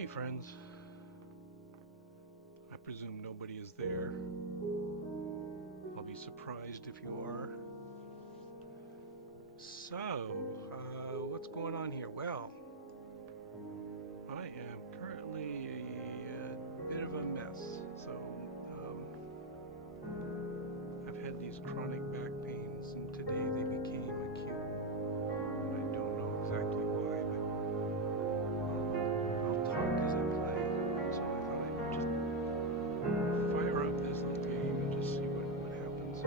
Hey friends, I presume nobody is there. I'll be surprised if you are. So, what's going on here? Well, I am currently a bit of a mess. So, I've had these chronic back pains, and today they became acute. And I don't know exactly why, but I'll talk as I play. So I thought I'd just fire up this little game and just see what happens.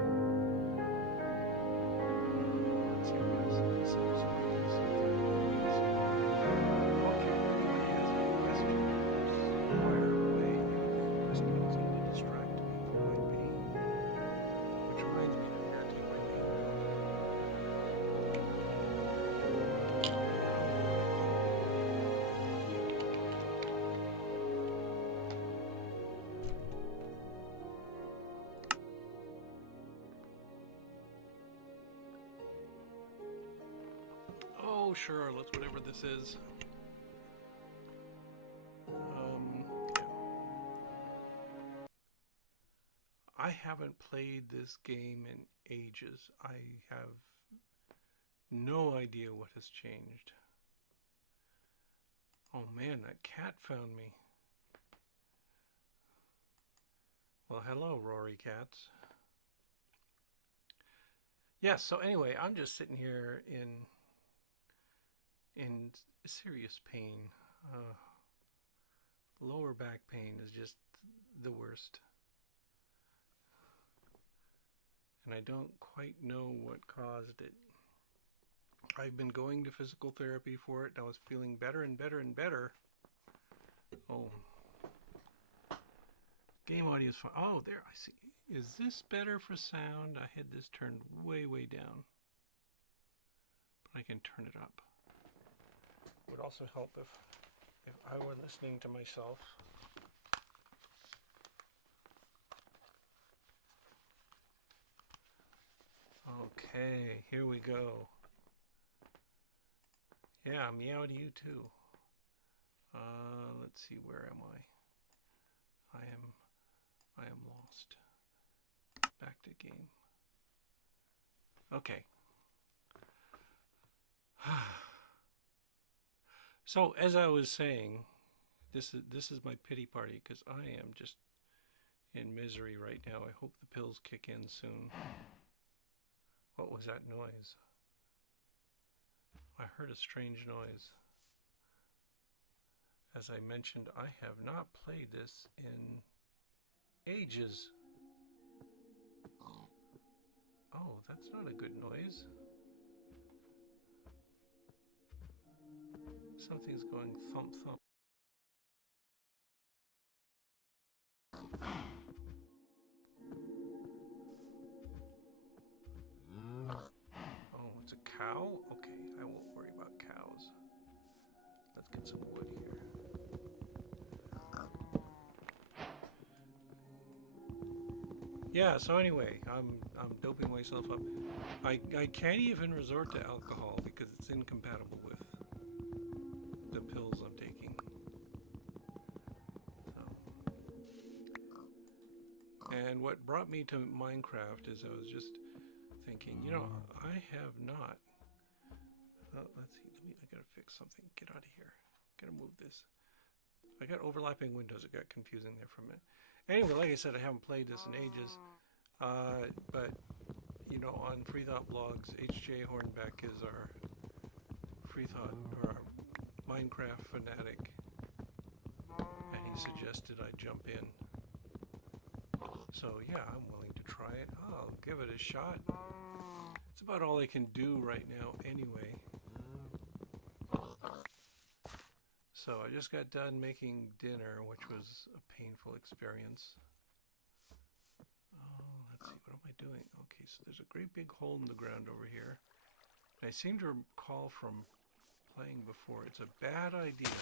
Let's see, I'm going to set this up so we can see if there are movies. Okay, anybody has any questions, fire away. Anything just seem to distract me from my pain. Which reminds me to irritate my pain. Oh, sure, let's whatever this is. Yeah. I haven't played this game in ages. I have no idea what has changed. Oh man, that cat found me. Well, hello, Rory cats. Yes, so anyway, I'm just sitting here in serious pain. Lower back pain is just the worst. And I don't quite know what caused it. I've been going to physical therapy for it. I was feeling better and better and better. Oh. Game audio is fine. Oh, there, I see. Is this better for sound? I had this turned way, way down. But I can turn it up. Would also help if I were listening to myself. Okay, here we go. Yeah, meow to you too. Let's see, where am I? I am lost. Back to game. Okay. So as I was saying, this is my pity party because I am just in misery right now. I hope the pills kick in soon. What was that noise? I heard a strange noise. As I mentioned, I have not played this in ages. Oh, that's not a good noise. Something's going thump thump. Oh, it's a cow? Okay, I won't worry about cows. Let's get some wood here. Yeah, so anyway, I'm doping myself up. I can't even resort to alcohol because it's incompatible with the pills I'm taking. And what brought me to Minecraft is I was just thinking, you know, I have not. Let's see. I gotta fix something. Get out of here. Gotta move this. I got overlapping windows. It got confusing there for a minute. Anyway, like I said, I haven't played this in ages. But you know, on Freethought Blogs, H.J. Hornbeck is our Freethought or our Minecraft fanatic, and he suggested I jump in. So yeah, I'm willing to try it. I'll give it a shot. It's about all I can do right now anyway. So I just got done making dinner, which was a painful experience. Oh, let's see, what am I doing? Okay, so there's a great big hole in the ground over here. I seem to recall from playing before, it's a bad idea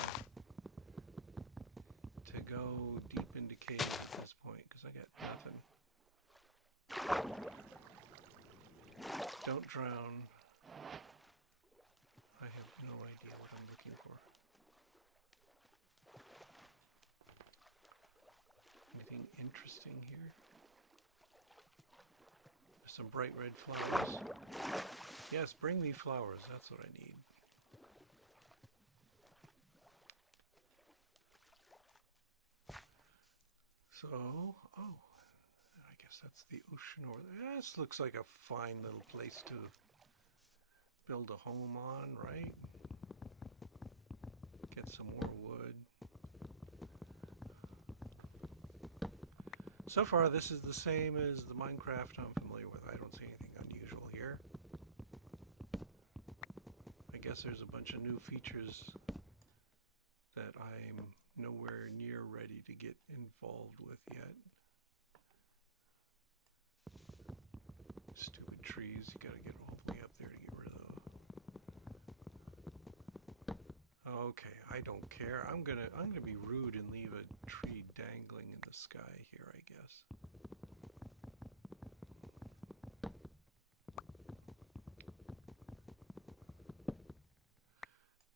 to go deep into caves at this point, because I got nothing. Don't drown. I have no idea what I'm looking for. interesting here. There's some bright red flowers. Yes, bring me flowers. That's what I need. So, oh, I guess that's the ocean over there. This looks like a fine little place to build a home on, right? Get some more wood. So far, this is the same as the Minecraft I'm familiar with. I don't see anything unusual here. I guess there's a bunch of new features that I'm nowhere near ready to get involved with yet. Stupid trees, you gotta get all the way up there to get rid of those. Okay, I don't care. I'm gonna be rude and leave a tree dangling in the sky here, I guess.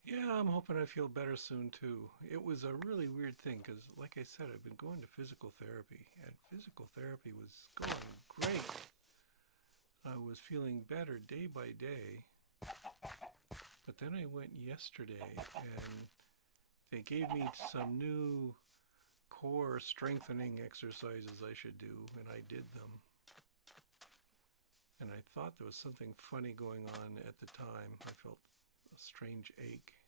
Yeah, I'm hoping I feel better soon too. It was a really weird thing because, like I said, I've been going to physical therapy, and physical therapy was going great. I was feeling better day by day, but then I went yesterday and they gave me some new core strengthening exercises I should do, and I did them. And I thought there was something funny going on at the time. I felt a strange ache.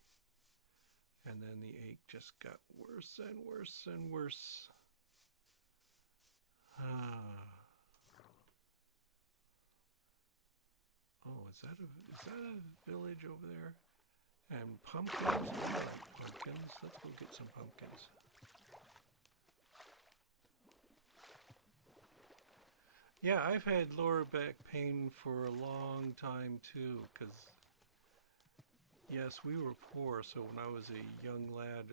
And then the ache just got worse and worse and worse. Oh, is that a village over there? And pumpkins? I like pumpkins. Let's go get some pumpkins. Yeah, I've had lower back pain for a long time too, because yes, we were poor, so when I was a young lad,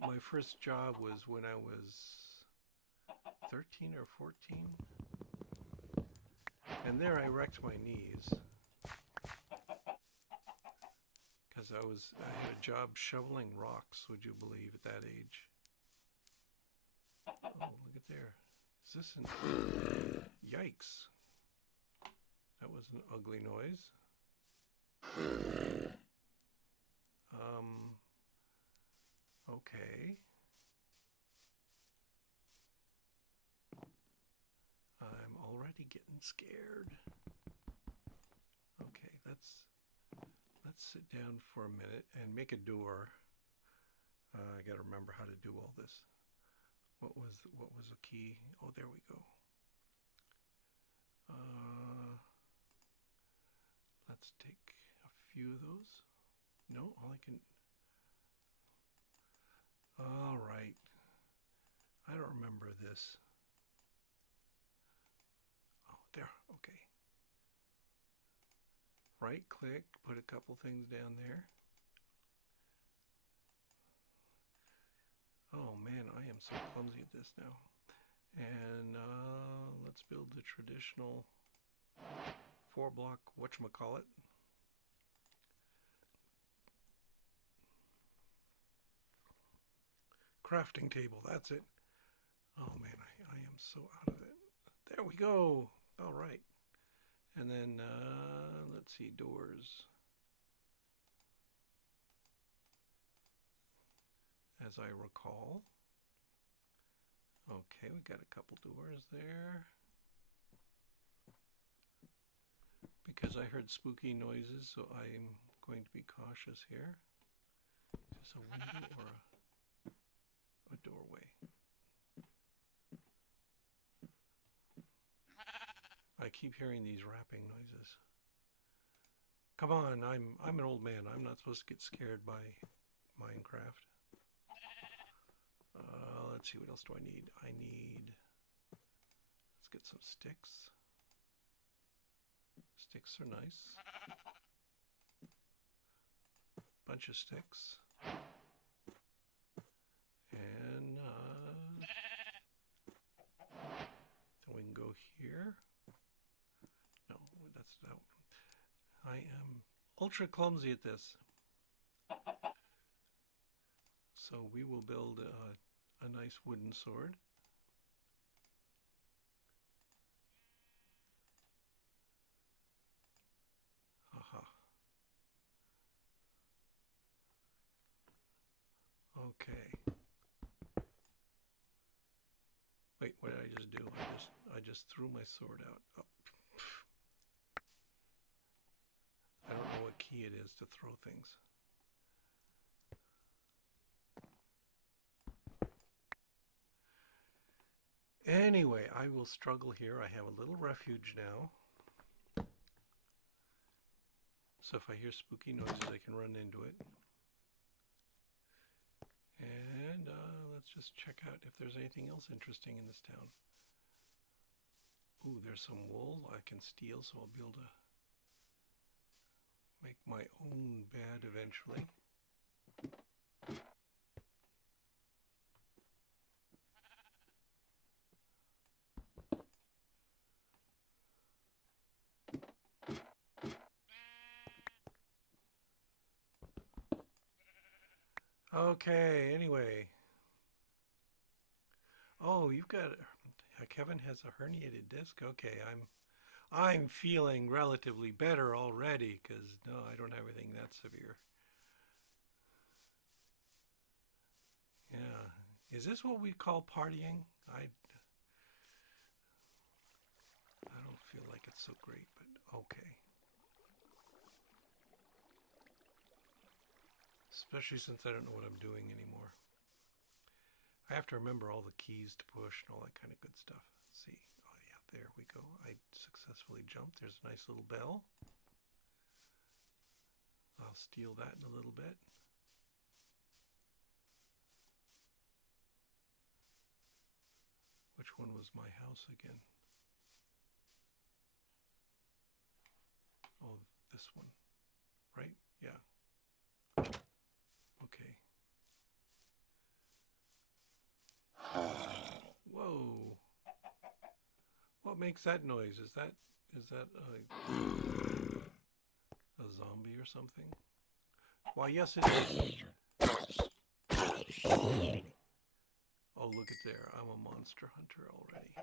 my first job was when I was 13 or 14, and there I wrecked my knees, because I had a job shoveling rocks, would you believe, at that age. Oh, look at there. Is this an... Yikes. That was an ugly noise. Okay. I'm already getting scared. Okay, let's sit down for a minute and make a door. I gotta remember how to do all this. What was the key? Oh, there we go. Let's take a few of those. No, all I can... All right. I don't remember this. Oh, there. Okay. Right click, put a couple things down there. Oh man, I am so clumsy at this now. And let's build the traditional 4-block whatchamacallit. Crafting table, that's it. Oh man, I am so out of it. There we go. All right. And then, let's see, doors. As I recall. Okay, we got a couple doors there. Because I heard spooky noises, so I am going to be cautious here. Is this a window or a doorway? I keep hearing these rapping noises. Come on, I'm an old man. I'm not supposed to get scared by Minecraft. Let's see, what else do I need? Let's get some sticks. Sticks are nice. Bunch of sticks. And then we can go here. No, that's that one. I am ultra clumsy at this. So we will build a nice wooden sword. Aha. Okay. Wait, what did I just do? I just threw my sword out. Oh. I don't know what key it is to throw things. Anyway, I will struggle here. I have a little refuge now. So if I hear spooky noises, I can run into it. And let's just check out if there's anything else interesting in this town. Ooh, there's some wool I can steal, so I'll be able to make my own bed eventually. Okay, anyway. Oh, you've got Kevin has a herniated disc. Okay, I'm feeling relatively better already because no, I don't have anything that severe. Yeah. Is this what we call partying? I don't feel like it's so great, but okay. Especially since I don't know what I'm doing anymore. I have to remember all the keys to push and all that kind of good stuff. Let's see. Oh yeah, there we go. I successfully jumped. There's a nice little bell. I'll steal that in a little bit. Which one was my house again? Oh, this one, right? Yeah. Okay. Whoa. What makes that noise? Is that a zombie or something? Why, yes it is. Oh, look at there. I'm a monster hunter already.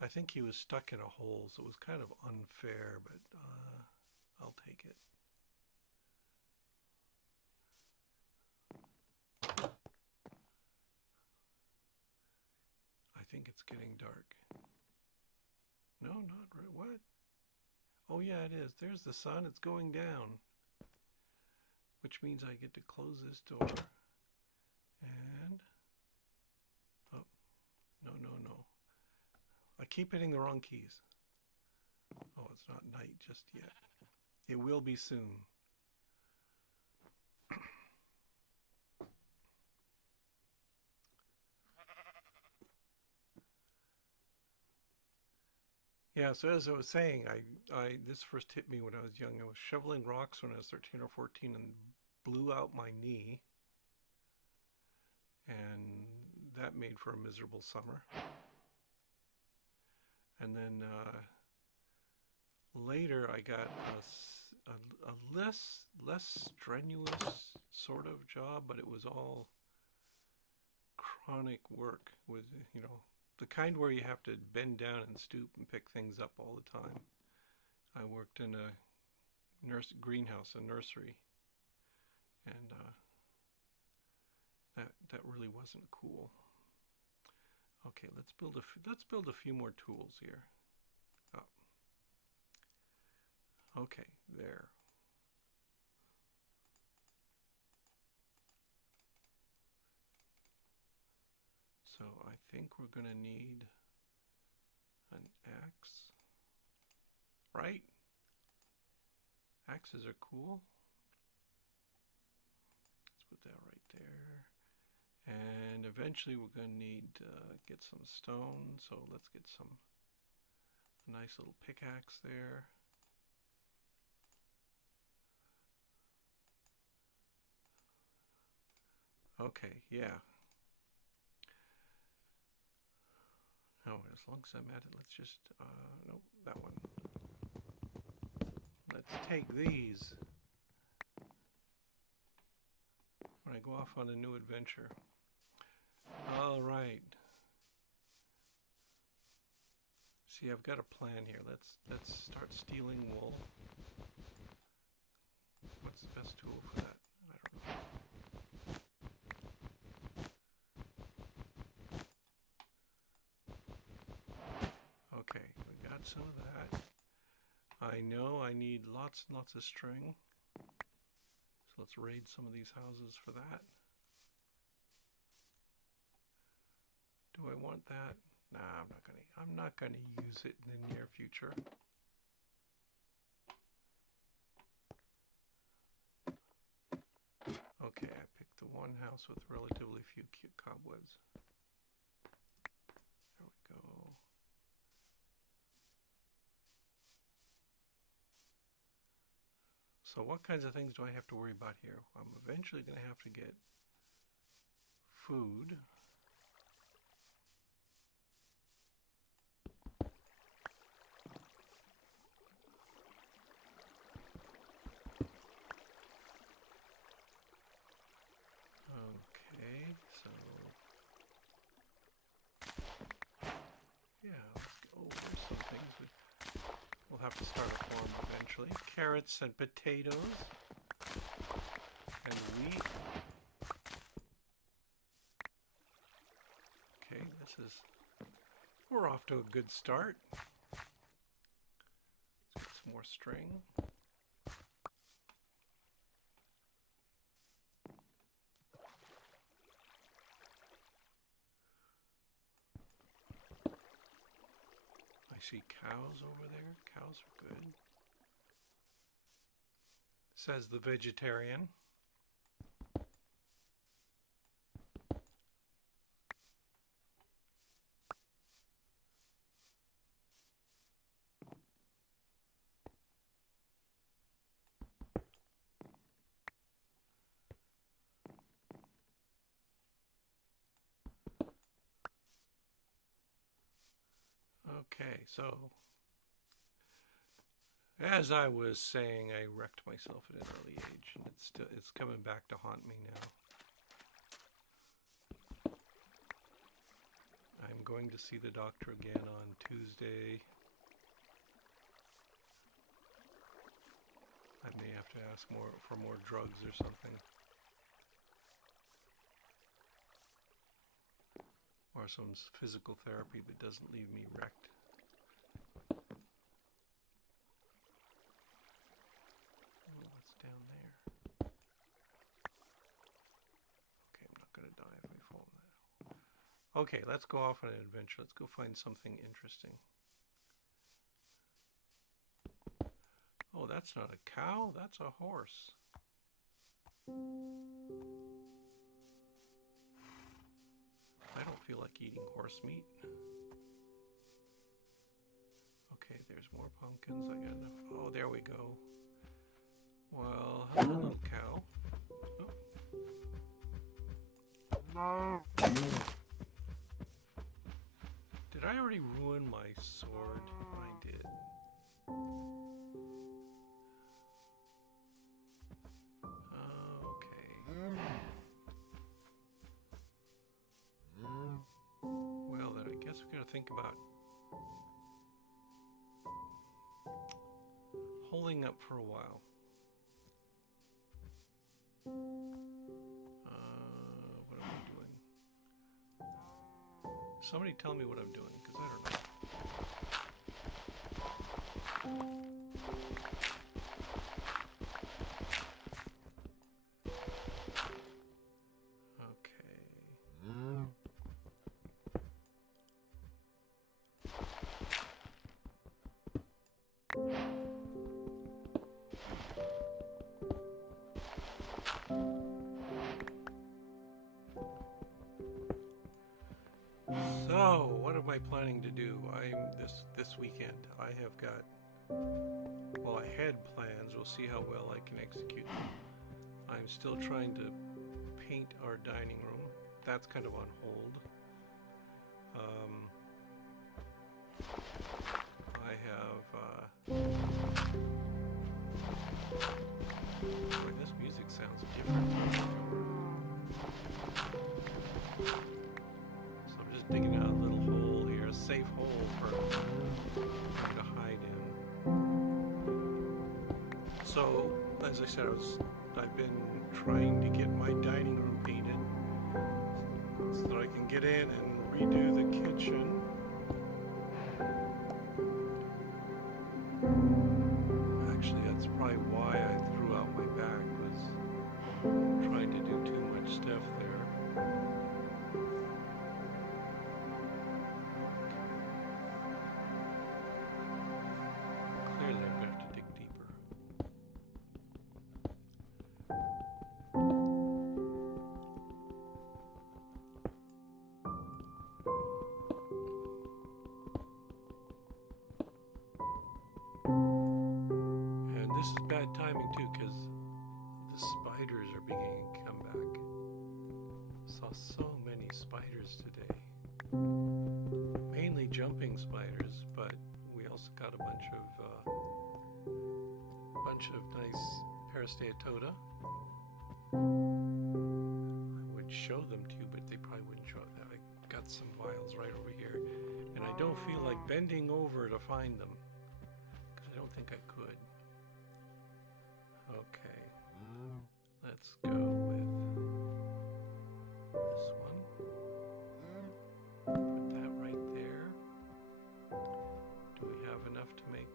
I think he was stuck in a hole, so it was kind of unfair, but I'll take it. I think it's getting dark. No, not right. What? Oh, yeah, it is. There's the sun. It's going down. Which means I get to close this door. And... oh, no, no, no. I keep hitting the wrong keys. Oh, it's not night just yet. It will be soon. Yeah, so as I was saying, this first hit me when I was young. I was shoveling rocks when I was 13 or 14 and blew out my knee. And that made for a miserable summer. And then later I got a less strenuous sort of job, but it was all chronic work with, you know, the kind where you have to bend down and stoop and pick things up all the time. I worked in a greenhouse, a nursery, and that really wasn't cool. Okay, let's build a few more tools here. Oh. Okay, there. So I think we're gonna need an axe, right? Axes are cool. Let's put that right there. And eventually we're gonna need to get some stone, so let's get a nice little pickaxe there. Okay, yeah. Oh, as long as I'm at it, let's just, no, that one. Let's take these. When I go off on a new adventure. All right. See, I've got a plan here. Let's start stealing wool. What's the best tool for that? I don't know. Okay, we got some of that. I know I need lots and lots of string. So let's raid some of these houses for that. Do I want that? Nah, I'm not gonna use it in the near future. Okay, I picked the one house with relatively few cute cobwebs. There we go. So what kinds of things do I have to worry about here? I'm eventually going to have to get food. Okay, so yeah, there's some things we'll have to start a farm eventually. Carrots and potatoes and wheat. Okay, we're off to a good start. Let's get some more string. I see cows over there. Cows are good. Says the vegetarian. Okay, so as I was saying, I wrecked myself at an early age, and it's coming back to haunt me now. I'm going to see the doctor again on Tuesday. I may have to ask for more drugs or something. Or some physical therapy that doesn't leave me wrecked. Oh, what's down there? Okay, I'm not going to die if I fall in that. Okay, let's go off on an adventure. Let's go find something interesting. Oh, that's not a cow, that's a horse. I don't feel like eating horse meat. Okay, there's more pumpkins. I got enough. Oh, there we go. Well, hello, little cow. Oh. Did I already ruin my sword? I did. Okay. Well, then I guess we're going to think about holding up for a while. What am I doing? Somebody tell me what I'm doing, because I don't know. So, what am I planning to do? This weekend. I have got, well, I had plans. We'll see how well I can execute them. I'm still trying to paint our dining room. That's kind of on hold. I have, boy, this music sounds different. So, as I said, I've been trying to get my dining room painted so that I can get in and redo the kitchen. Actually, that's probably why I threw out my back, was trying to do too much stuff there. Clearly, I'm going to have to dig deeper. And this is bad timing too, because the spiders are beginning to come back. Saw so many spiders today. Mainly jumping spiders, but we also got a bunch of nice Parasteatota. I would show them to you, but they probably wouldn't show that. I got some vials right over here, and I don't feel like bending over to find them, because I don't think I could. Okay, let's go with this one. Put that right there. Do we have enough to make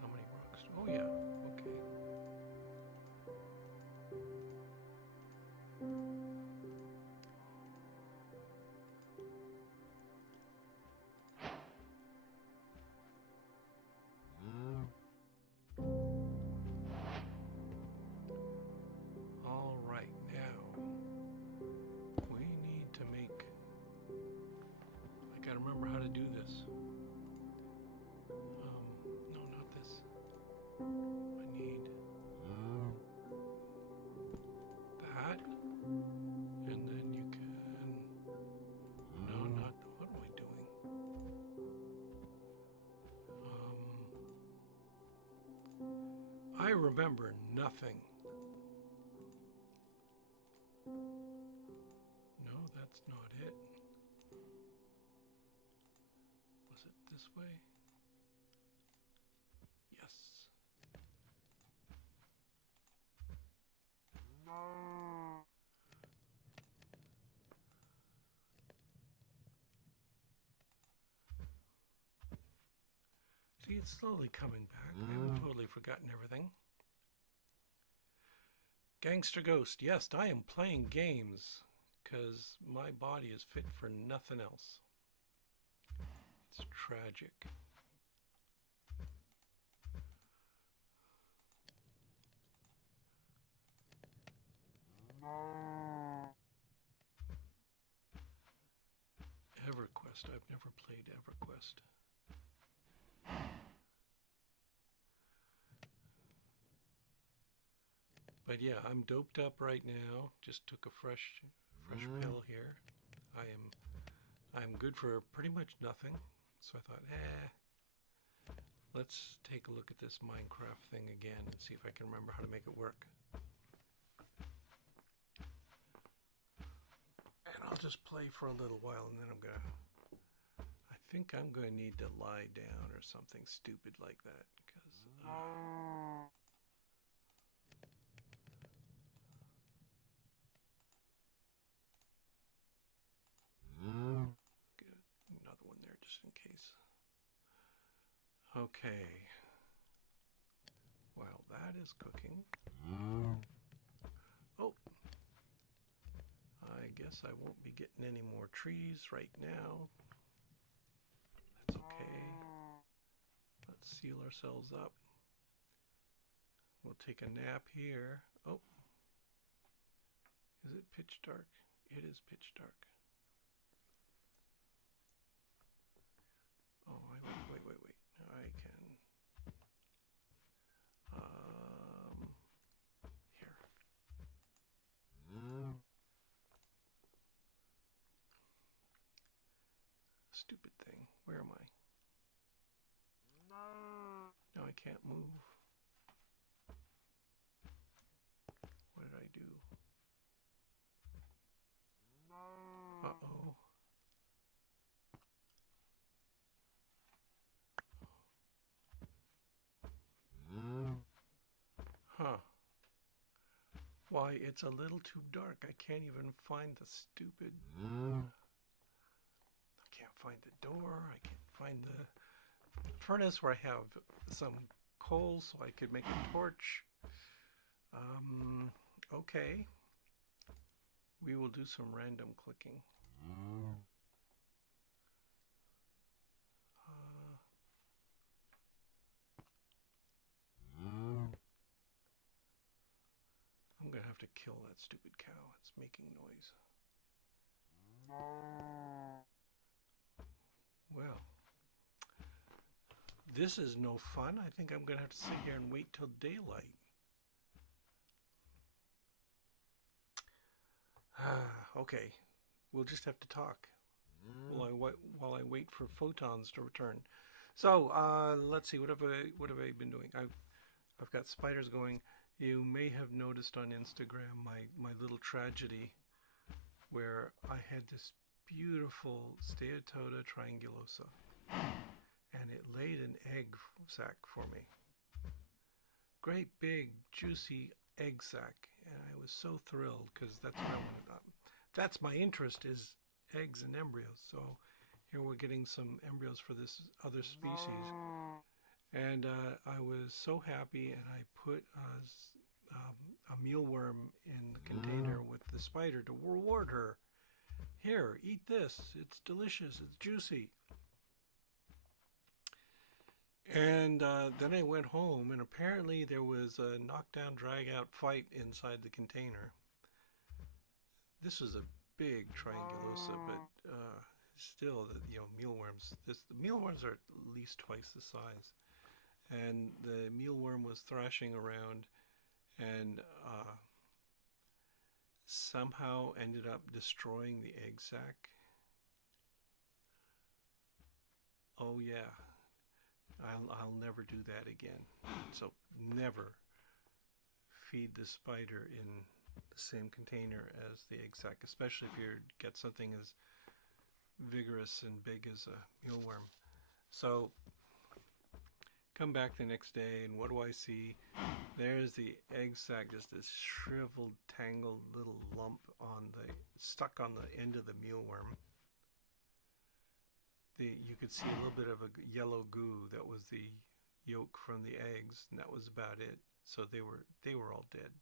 how many rocks? Oh yeah, okay. All right, now we need to make, I gotta remember how to do this. No, not this. I need that, and then you can, no, not, what am I doing? I remember nothing. No, that's not it. Was it this way? Yes. See, it's slowly coming back. I haven't totally forgotten everything. Gangster Ghost. Yes, I am playing games because my body is fit for nothing else. It's tragic. EverQuest. I've never played EverQuest. But yeah, I'm doped up right now. Just took a fresh pill here. I'm good for pretty much nothing. So I thought, let's take a look at this Minecraft thing again and see if I can remember how to make it work. And I'll just play for a little while, and then I think I'm gonna need to lie down or something stupid like that, because get another one there just in case. Okay. While that is cooking. Oh. I guess I won't be getting any more trees right now. That's okay. Let's seal ourselves up. We'll take a nap here. Oh. Is it pitch dark? It is pitch dark. Oh, wait. I can. Here. Stupid thing. Where am I? No, I can't move. What did I do? Uh-oh. why it's a little too dark. I can't even find the stupid... I can't find the door. I can't find the furnace where I have some coal so I could make a torch. Okay. We will do some random clicking. I'm gonna have to kill that stupid cow. It's making noise. Well, this is no fun. I think I'm gonna have to sit here and wait till daylight. Okay, we'll just have to talk while I wait for photons to return. So let's see. What have I been doing? I've got spiders going. You may have noticed on Instagram my little tragedy where I had this beautiful Steatota triangulosa, and it laid an egg sac for me. Great big juicy egg sac, and I was so thrilled because that's what I wanted. That's my interest, is eggs and embryos. So here we're getting some embryos for this other species, and I was so happy, and I put a mealworm in the container with the spider to reward her. Here, eat this. It's delicious. It's juicy. And then I went home, and apparently there was a knockdown, drag-out fight inside the container. This was a big triangulosa, but still, mealworms. The mealworms are at least twice the size, and the mealworm was thrashing around, and somehow ended up destroying the egg sac. Oh yeah. I'll never do that again. So never feed the spider in the same container as the egg sac, especially if you get something as vigorous and big as a mealworm. So come back the next day, and what do I see? There's the egg sac, just this shriveled, tangled little lump stuck on the end of the mealworm. You could see a little bit of a yellow goo that was the yolk from the eggs, and that was about it. So they were all dead.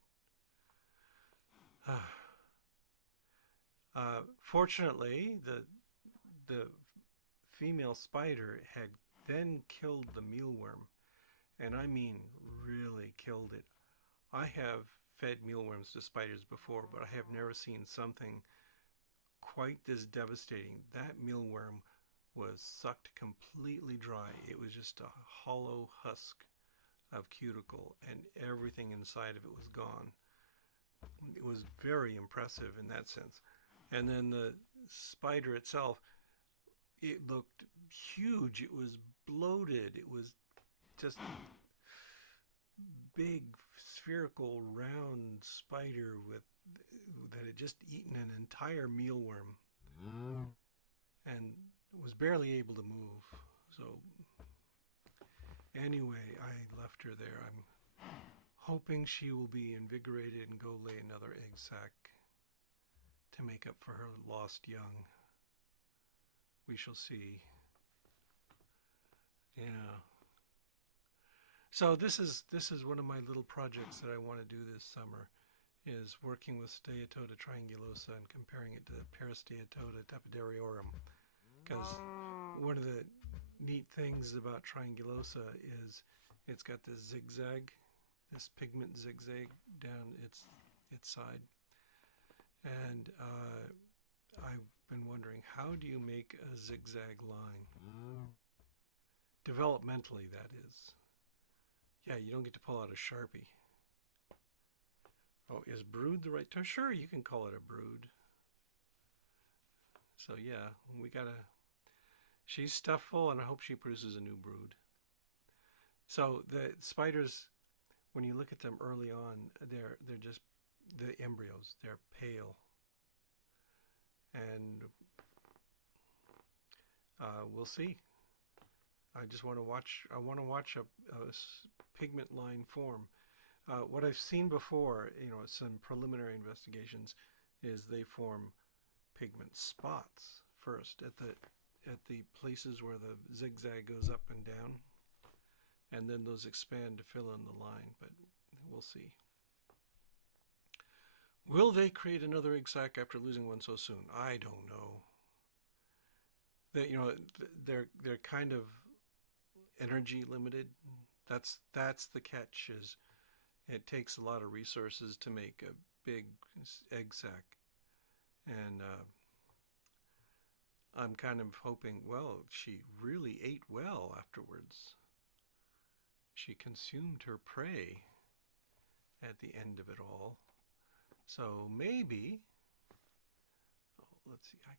Fortunately, the female spider had then killed the mealworm, and I mean really killed it. I have fed mealworms to spiders before, but I have never seen something quite this devastating. That mealworm was sucked completely dry. It was just a hollow husk of cuticle, and everything inside of it was gone. It was very impressive in that sense. And then the spider itself, it looked huge. It was bloated. It was just big, spherical, round spider that had just eaten an entire mealworm. And was barely able to move. So anyway, I left her there. I'm hoping she will be invigorated and go lay another egg sac to make up for her lost young. We shall see. Yeah. So this is one of my little projects that I want to do this summer, is working with Steatota triangulosa and comparing it to Peristeatota tapidariorum. Because one of the neat things about triangulosa is it's got this zigzag, this pigment zigzag down its side. And I've been wondering, how do you make a zigzag line? Developmentally, that is. Yeah, you don't get to pull out a Sharpie. Oh, is brood the right term? Sure, you can call it a brood. So yeah, she's stuffed full, and I hope she produces a new brood. So the spiders, when you look at them early on, they're just the embryos. They're pale, and we'll see. I just want to watch. I want to watch a pigment line form. What I've seen before, some preliminary investigations, is they form pigment spots first at the places where the zigzag goes up and down, and then those expand to fill in the line. But we'll see. Will they create another egg sac after losing one so soon? I don't know. They're kind of energy limited. That's the catch. Is it takes a lot of resources to make a big egg sac, and I'm kind of hoping. Well, she really ate well afterwards. She consumed her prey at the end of it all. So maybe. Oh, let's see. I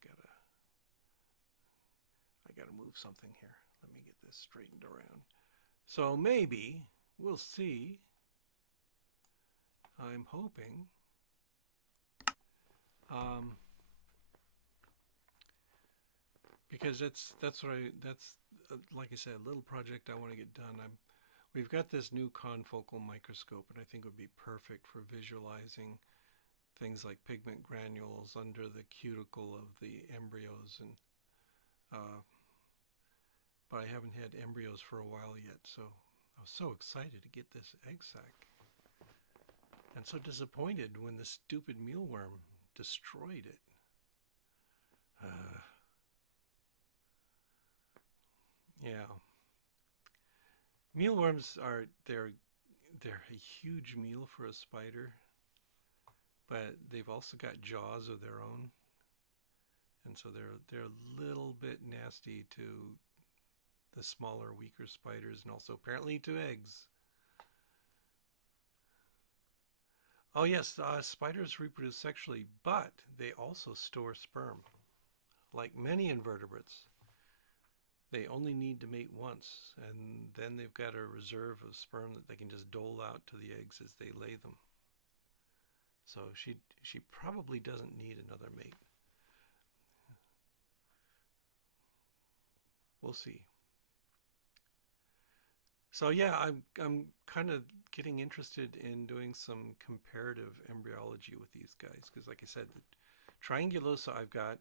gotta move something here. Let me get this straightened around. So maybe we'll see. I'm hoping. Because that's what that's like I said, a little project I want to get done. We've got this new confocal microscope, and I think it would be perfect for visualizing things like pigment granules under the cuticle of the embryos, and but I haven't had embryos for a while yet, so I was so excited to get this egg sac, and so disappointed when the stupid mealworm destroyed it. Yeah, mealworms they're a huge meal for a spider, but they've also got jaws of their own, and so they're a little bit nasty to the smaller, weaker spiders, and also apparently to eggs. Oh yes, spiders reproduce sexually, but they also store sperm. Like many invertebrates, they only need to mate once, and then they've got a reserve of sperm that they can just dole out to the eggs as they lay them. So she probably doesn't need another mate. We'll see. So yeah, I'm kind of getting interested in doing some comparative embryology with these guys because, like I said, the triangulosa I've got.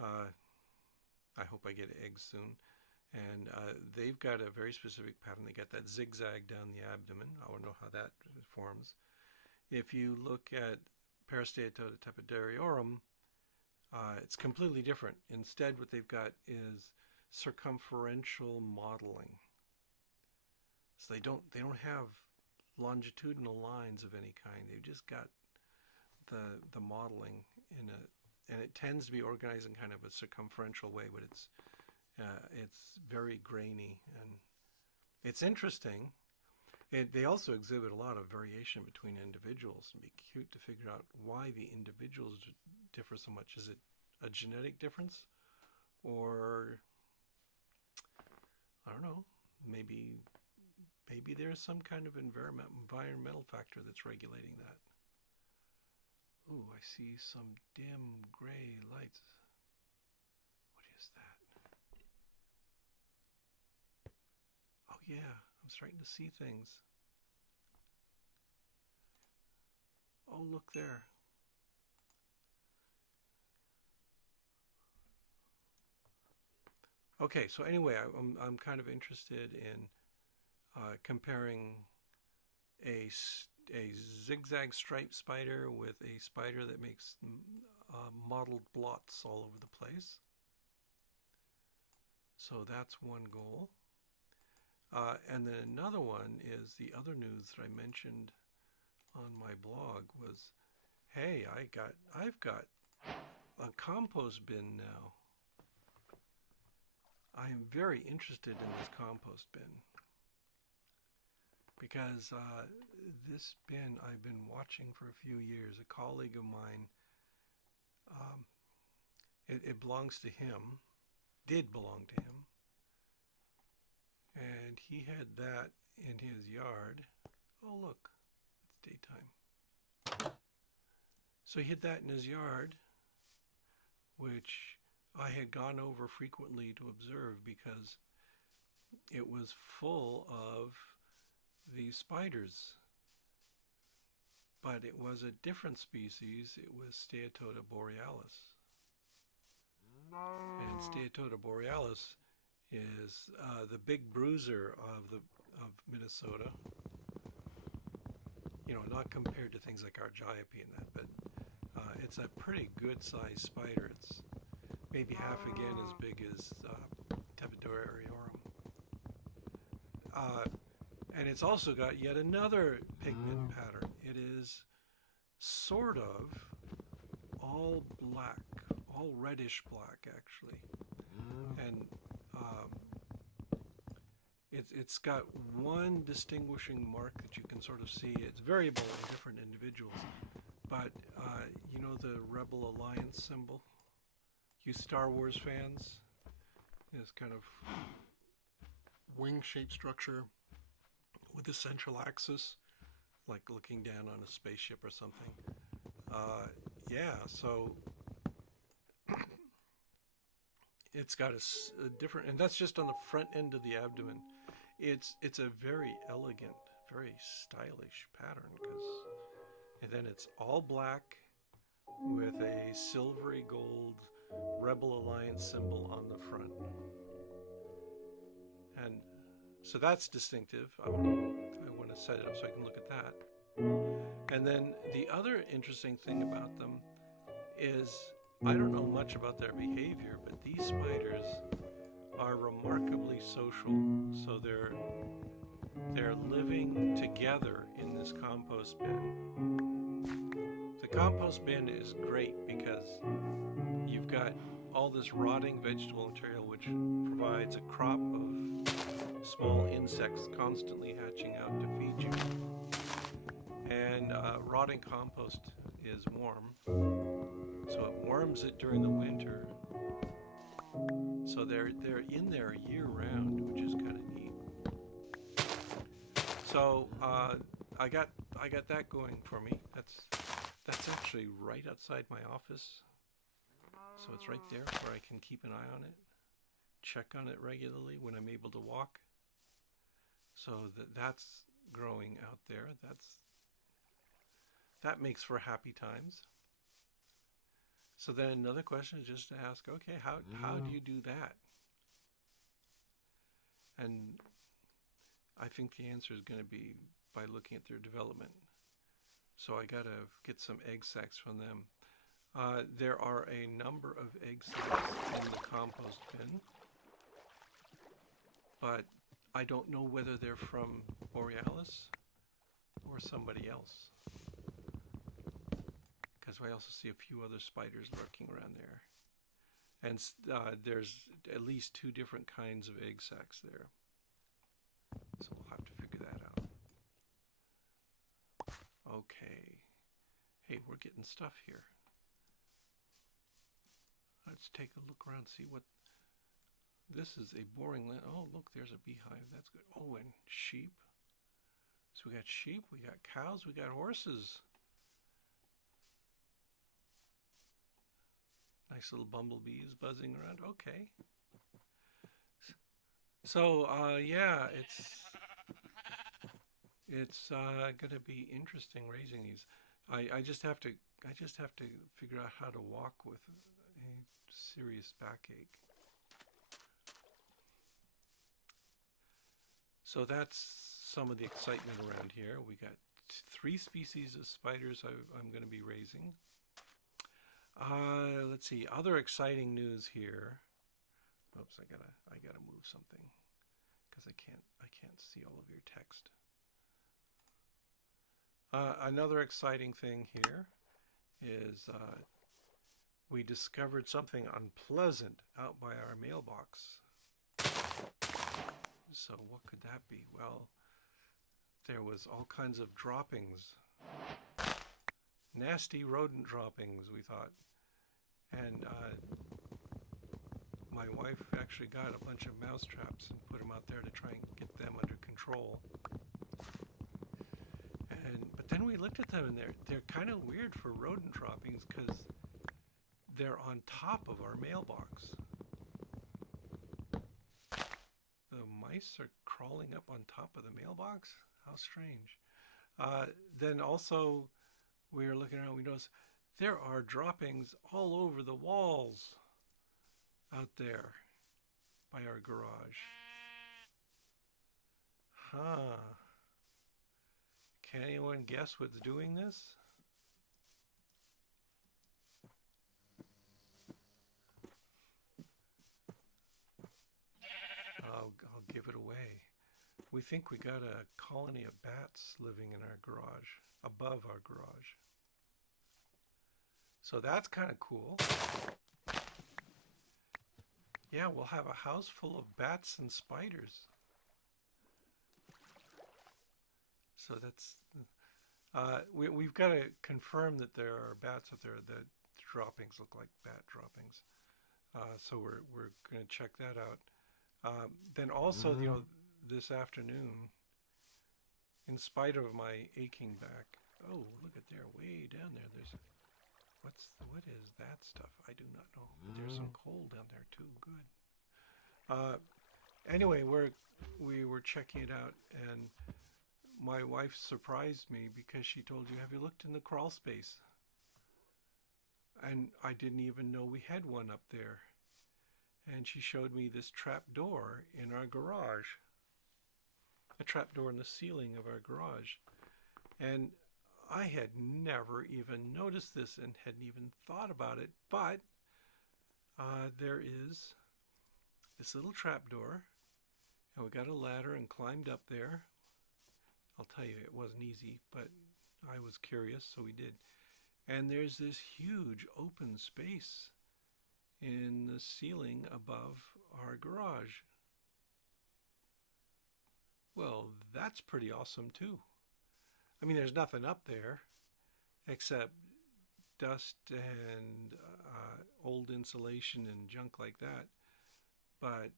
I hope I get eggs soon, and they've got a very specific pattern. They got that zigzag down the abdomen. I want to know how that forms. If you look at Peristeatota tepidoriorum, it's completely different. Instead, what they've got is circumferential modeling. So they don't have longitudinal lines of any kind. They've just got the modeling in a, and it tends to be organized in kind of a circumferential way, but it's very grainy and it's interesting. They also exhibit a lot of variation between individuals, and be cute to figure out why the individuals differ so much. Is it a genetic difference, or I don't know, maybe there's some kind of environmental factor that's regulating that. Ooh, I see some dim gray lights. What is that? Oh yeah, I'm starting to see things. Oh, look there. Okay, so anyway, I'm kind of interested in comparing a zigzag striped spider with a spider that makes mottled blots all over the place. So that's one goal. And then another one is the other news that I mentioned on my blog was, hey, I've got a compost bin now. I am very interested in this compost bin because this bin I've been watching for a few years. A colleague of mine, it belongs to him, did belong to him, and he had that in his yard. Oh look, it's daytime. So he had that in his yard, which I had gone over frequently to observe because it was full of these spiders. but it was a different species. It was Steatota borealis. And Steatota borealis is the big bruiser of Minnesota. You know, not compared to things like Argiope and that, but it's a pretty good-sized spider. It's maybe half again as big as Tepidora ariorum. And it's also got yet another pigment pattern. It is sort of all black, all reddish black actually. And it's got one distinguishing mark that you can sort of see. It's variable in different individuals, but you know the Rebel Alliance symbol? You Star Wars fans? This kind of wing-shaped structure with a central axis, like looking down on a spaceship or something. Yeah, so it's got a different, and that's just on the front end of the abdomen. It's a very elegant, very stylish pattern, and then it's all black with a silvery gold Rebel Alliance symbol on the front. And so that's distinctive. I want to set it up so I can look at that. And then the other interesting thing about them is, I don't know much about their behavior, but these spiders are remarkably social. So they're living together in this compost bin. The compost bin is great because you've got all this rotting vegetable material which provides a crop of small insects constantly hatching out to feed you. And rotting compost is warm, so it warms it during the winter. So they're in there year round, which is kind of neat. So I got that going for me. That's actually right outside my office. So it's right there where I can keep an eye on it, check on it regularly when I'm able to walk. So that's growing out there. That makes for happy times. So then another question is just to ask, okay, how do you do that? And I think the answer is going to be by looking at their development. So I got to get some egg sacs from them. There are a number of egg sacs in the compost bin, but I don't know whether they're from Borealis or somebody else, because I also see a few other spiders lurking around there. And there's at least 2 different kinds of egg sacs there. So we'll have to figure that out. Okay. Hey, we're getting stuff here. Let's take a look around, see what... This is a boring land. Oh, look, there's a beehive. That's good. Oh, and sheep. So we got sheep, we got cows, we got horses. Nice little bumblebees buzzing around. Okay. So, yeah, it's going to be interesting raising these. I just have to figure out how to walk with a serious backache. So that's some of the excitement around here. We got 3 species of spiders I'm going to be raising. Let's see, other exciting news here. Oops, I gotta move something because I can't see all of your text. Another exciting thing here is we discovered something unpleasant out by our mailbox. So what could that be? Well, there was all kinds of droppings. Nasty rodent droppings, we thought. And my wife actually got a bunch of mouse traps and put them out there to try and get them under control. But then we looked at them, and they're kind of weird for rodent droppings because they're on top of our mailbox. The mice are crawling up on top of the mailbox? How strange. Then also, we were looking around, we noticed there are droppings all over the walls out there by our garage. Huh. Can anyone guess what's doing this? I'll give it away. We think we got a colony of bats living in our garage, above our garage. So that's kind of cool. Yeah, we'll have a house full of bats and spiders. So that's we've got to confirm that there are bats out there. The droppings look like bat droppings. So we're going to check that out. Then also, this afternoon, in spite of my aching back, oh, look at there, way down there. There's what is that stuff? I do not know. There's some coal down there too. Good. Anyway, we were checking it out, and my wife surprised me because she told you, "Have you looked in the crawl space?" And I didn't even know we had one up there. And she showed me this trap door in our garage. A trap door in the ceiling of our garage. And I had never even noticed this and hadn't even thought about it. But there is this little trap door. And we got a ladder and climbed up there. I'll tell you, it wasn't easy, but I was curious, so we did. And there's this huge open space in the ceiling above our garage. Well, that's pretty awesome too. I mean, there's nothing up there except dust and old insulation and junk like that. But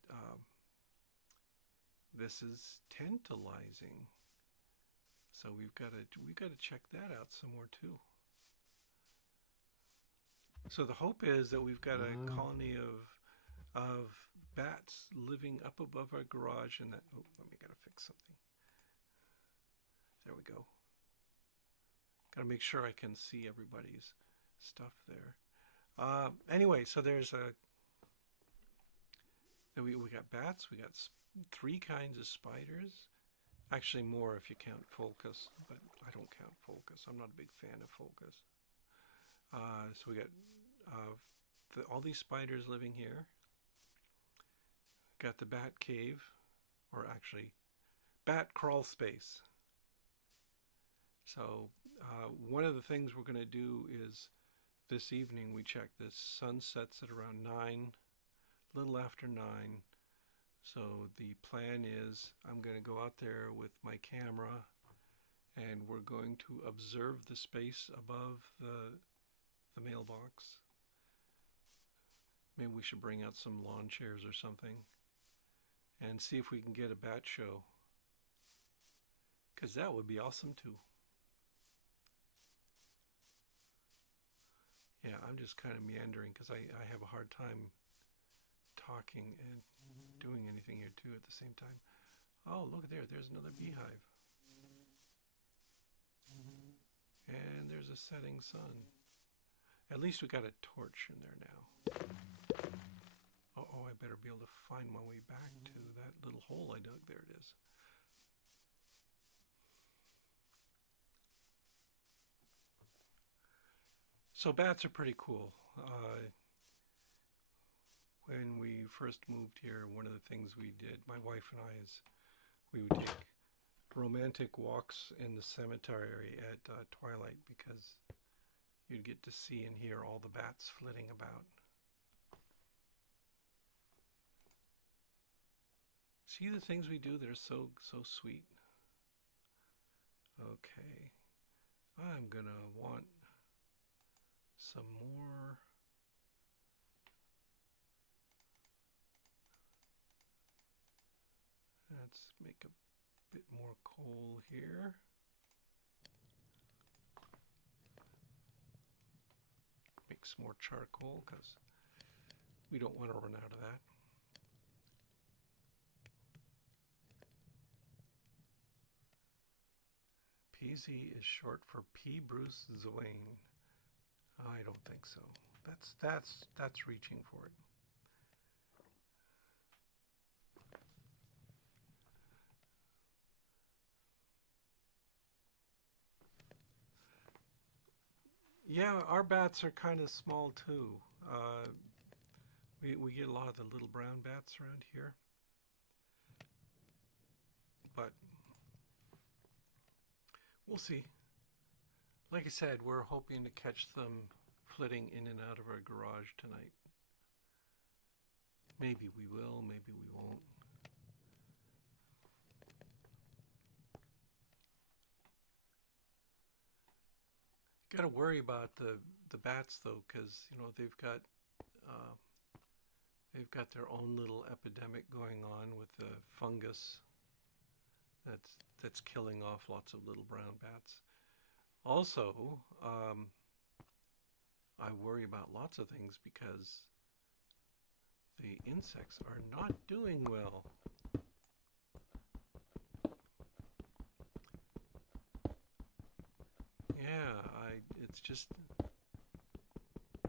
this is tantalizing. So we've got to check that out some more too. So the hope is that we've got a colony of bats living up above our garage, and that. Oh, gotta fix something. There we go. Gotta make sure I can see everybody's stuff there. Anyway, so there's we got bats. We got 3 kinds of spiders. Actually, more if you count Fulcus, but I don't count Fulcus. I'm not a big fan of Fulcus. So we got all these spiders living here. Got the bat cave, or actually, bat crawl space. So one of the things we're going to do is this evening we check this. Sun sets at around 9, a little after 9. So the plan is I'm going to go out there with my camera and we're going to observe the space above the mailbox. Maybe we should bring out some lawn chairs or something and see if we can get a bat show, because that would be awesome too. Yeah, I'm just kind of meandering because I have a hard time talking and doing anything here too at the same time. Oh, look there, there's another beehive. And there's a setting sun. At least we got a torch in there now. Oh, I better be able to find my way back to that little hole I dug. There it is. So bats are pretty cool. When we first moved here, one of the things we did, my wife and I, is we would take romantic walks in the cemetery at twilight because you'd get to see and hear all the bats flitting about. See the things we do that are so sweet. Okay, I'm gonna want some more. Let's make a bit more coal here. Make some more charcoal because we don't want to run out of that. PZ is short for P. Bruce Zwayne. I don't think so. That's reaching for it. Yeah, our bats are kind of small too. Uh, we get a lot of the little brown bats around here, but we'll see. Like I said, we're hoping to catch them flitting in and out of our garage tonight. Maybe we will, maybe we won't. Got to worry about the bats though, because you know uh, they've got their own little epidemic going on with the fungus that's killing off lots of little brown bats. Also, I worry about lots of things because the insects are not doing well. Yeah, it's just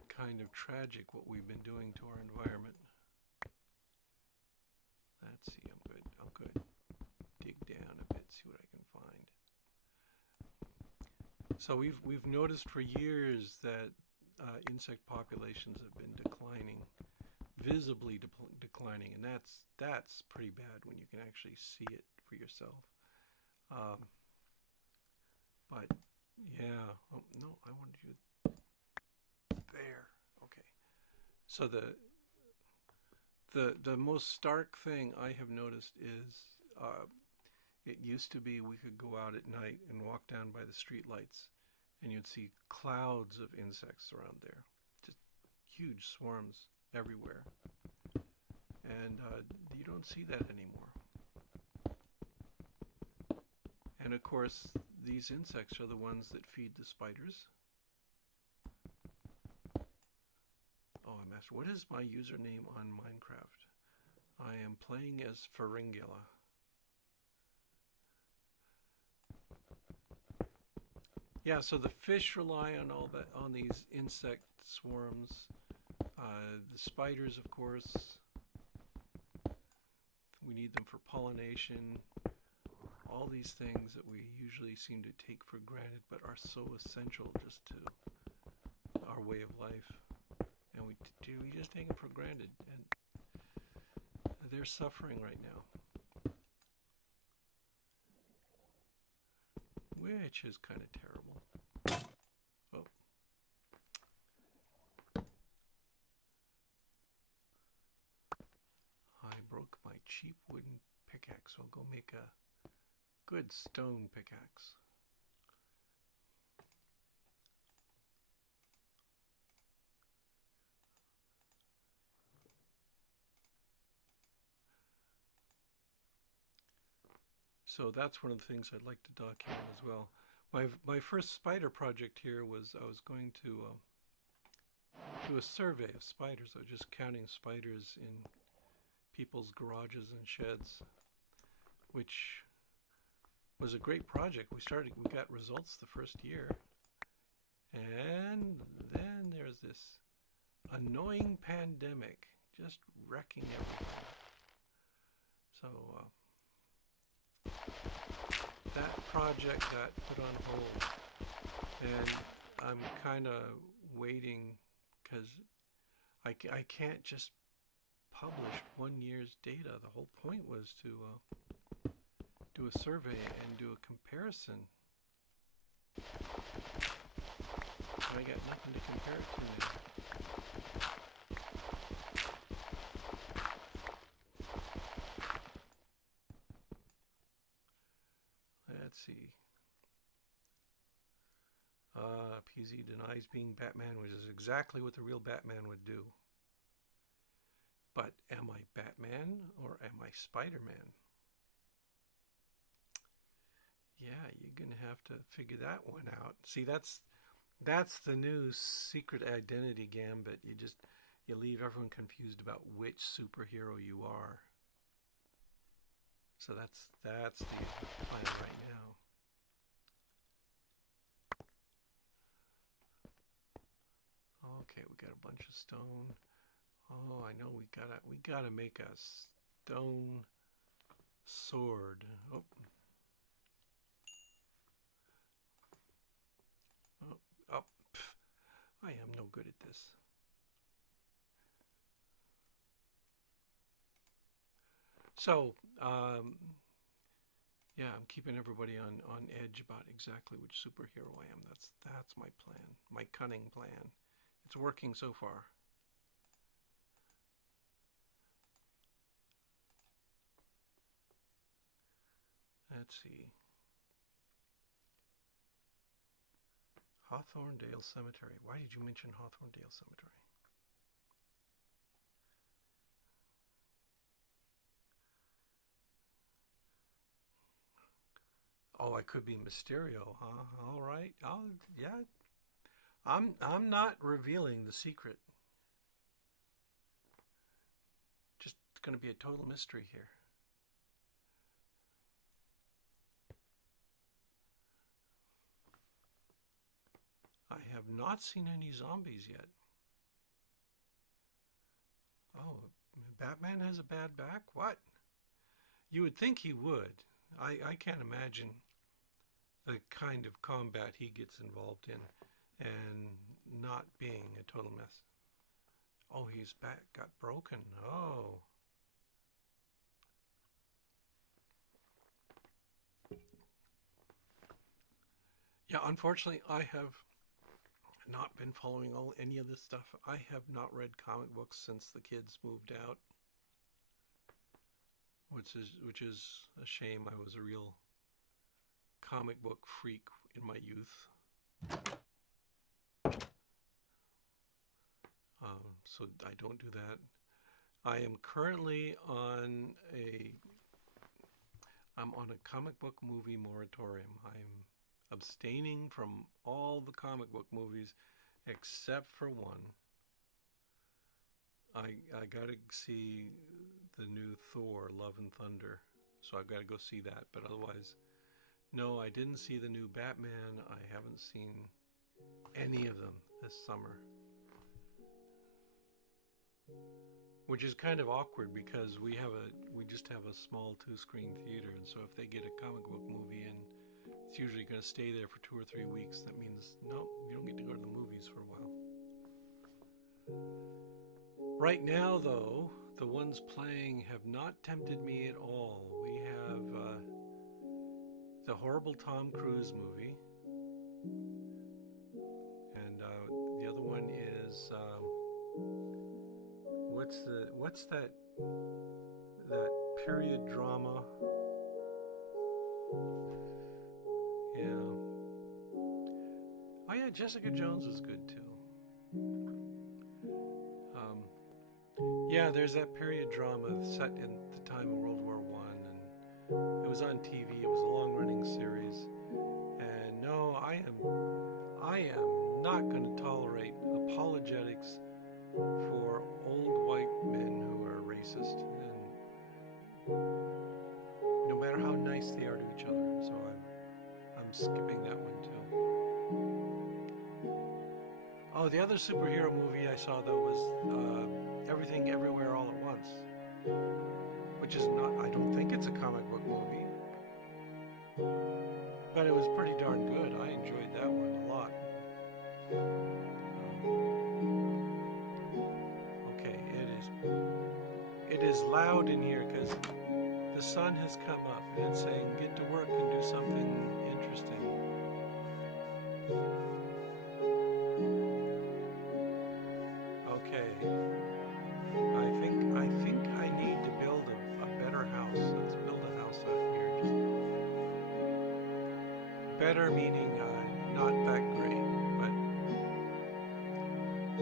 kind of tragic what we've been doing to our environment. Let's see, I'm good. Dig down a bit, see what I can find. So we've noticed for years that insect populations have been declining, visibly declining, and that's pretty bad when you can actually see it for yourself. Um, but yeah, oh, no, I wanted you there. Okay. So the most stark thing I have noticed is it used to be we could go out at night and walk down by the street lights, and you'd see clouds of insects around there, just huge swarms everywhere. And you don't see that anymore. And of course, these insects are the ones that feed the spiders. Oh, I'm asked, what is my username on Minecraft? I am playing as Pharyngula. Yeah, so the fish rely on all that, on these insect swarms. The spiders, of course, we need them for pollination. All these things that we usually seem to take for granted, but are so essential just to our way of life, and we just take them for granted, and they're suffering right now, which is kind of terrible. Oh. I broke my cheap wooden pickaxe, so I'll go make a good stone pickaxe. So that's one of the things I'd like to document as well. My first spider project here was I was going to do a survey of spiders. I was just counting spiders in people's garages and sheds, which was a great project. We got results the first year, and then there's this annoying pandemic just wrecking everything. So that project got put on hold, and I'm kind of waiting because I can't just publish 1 year's data. The whole point was to do a survey and do a comparison. I got nothing to compare it to now. Let's see. PZ denies being Batman, which is exactly what the real Batman would do. But am I Batman or am I Spider-Man? Yeah, you're gonna have to figure that one out. See, that's the new secret identity gambit. You leave everyone confused about which superhero you are. So that's the plan right now. Okay, we got a bunch of stone. Oh, I know we gotta make a stone sword. Oh, oh, oh. I am no good at this. So, yeah, I'm keeping everybody on edge about exactly which superhero I am. That's my plan, my cunning plan. It's working so far. Let's see. Hawthorndale Cemetery. Why did you mention Hawthorndale Cemetery? Oh, I could be Mysterio, huh? All right. Yeah. I'm not revealing the secret. Just going to be a total mystery here. I have not seen any zombies yet. Oh, Batman has a bad back? What? You would think he would. I can't imagine the kind of combat he gets involved in and not being a total mess. Oh, his back got broken. Oh. Yeah, unfortunately, I have not been following any of this stuff. I have not read comic books since the kids moved out, which is a shame. I was a real comic book freak in my youth. So I don't do that. I am currently I'm on a comic book movie moratorium. I'm abstaining from all the comic book movies except for one. I got to see the new Thor, Love and Thunder. So I've got to go see that. But otherwise, no, I didn't see the new Batman. I haven't seen any of them this summer. Which is kind of awkward because we just have a small 2-screen theater, and so if they get a comic book movie in, it's usually going to stay there for 2 or 3 weeks. That means no, you don't get to go to the movies for a while. Right now, though, the ones playing have not tempted me at all. We have the horrible Tom Cruise movie, and the other one is what's that period drama? Yeah. Oh yeah, Jessica Jones was good too. Yeah, there's that period drama set in the time of World War One, and it was on TV. It was a long-running series, and no, I am not going to tolerate apologetics for old white men who are racist, and no matter how nice they are to each other. So I'm skipping that one too. Oh, the other superhero movie I saw though was Everything Everywhere All at Once, which is not, I don't think it's a comic book movie, but it was pretty darn good. I enjoyed that one a lot. Okay, it is loud in here because the sun has come up and it's saying get to work and do something interesting. Okay. I think I need to build a better house. Let's build a house out here. Just better meaning not that great, but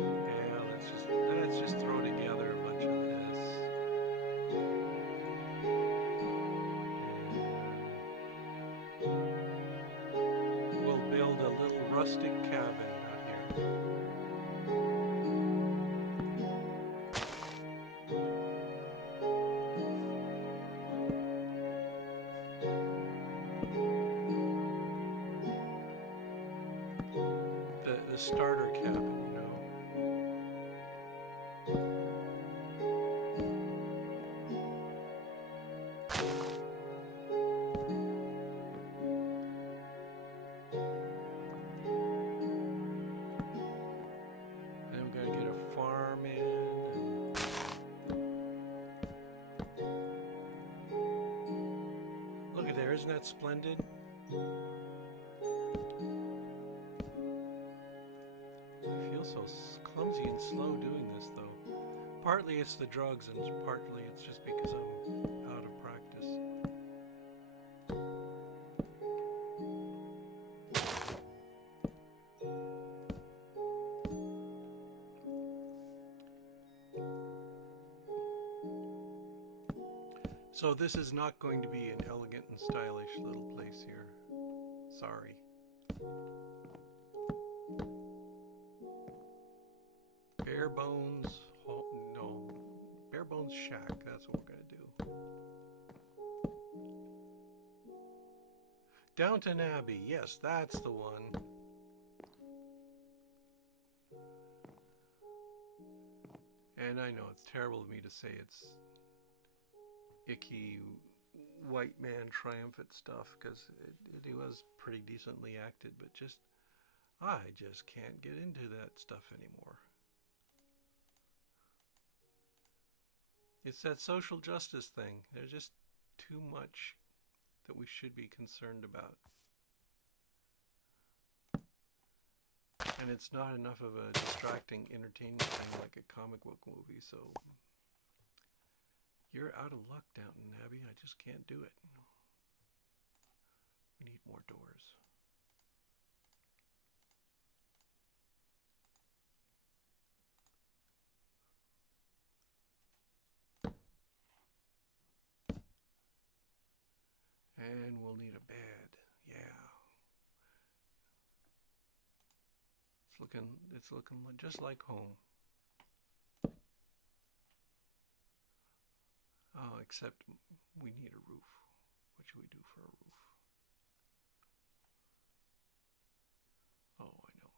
yeah, let's just throw together a bunch of this. And we'll build a little rustic cabin out here. The starter cabin, you know. Isn't that splendid? I feel so clumsy and slow doing this, though. Partly it's the drugs, and partly it's just because I'm out of practice. So this is not going to be an elegant and stylish little place here. Sorry. Bare bones, no, bare bones shack, that's what we're gonna do. Downton Abbey, yes, that's the one. And I know it's terrible of me to say it's icky white man triumphant stuff, because it was pretty decently acted, but I just can't get into that stuff anymore. It's that social justice thing. There's just too much that we should be concerned about. And it's not enough of a distracting entertainment thing like a comic book movie, so you're out of luck, Downton Abbey. I just can't do it. We need more doors. And we'll need a bed. Yeah. It's looking just like home. Oh, except we need a roof. What should we do for a roof? Oh, I know.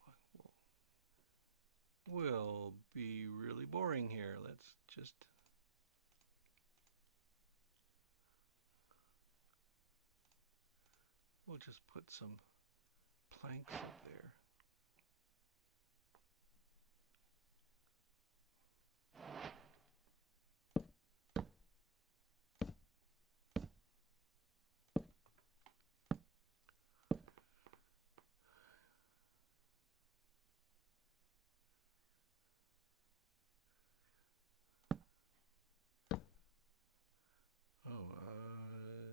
We'll be really boring here. Let's just... We'll just put some planks up there.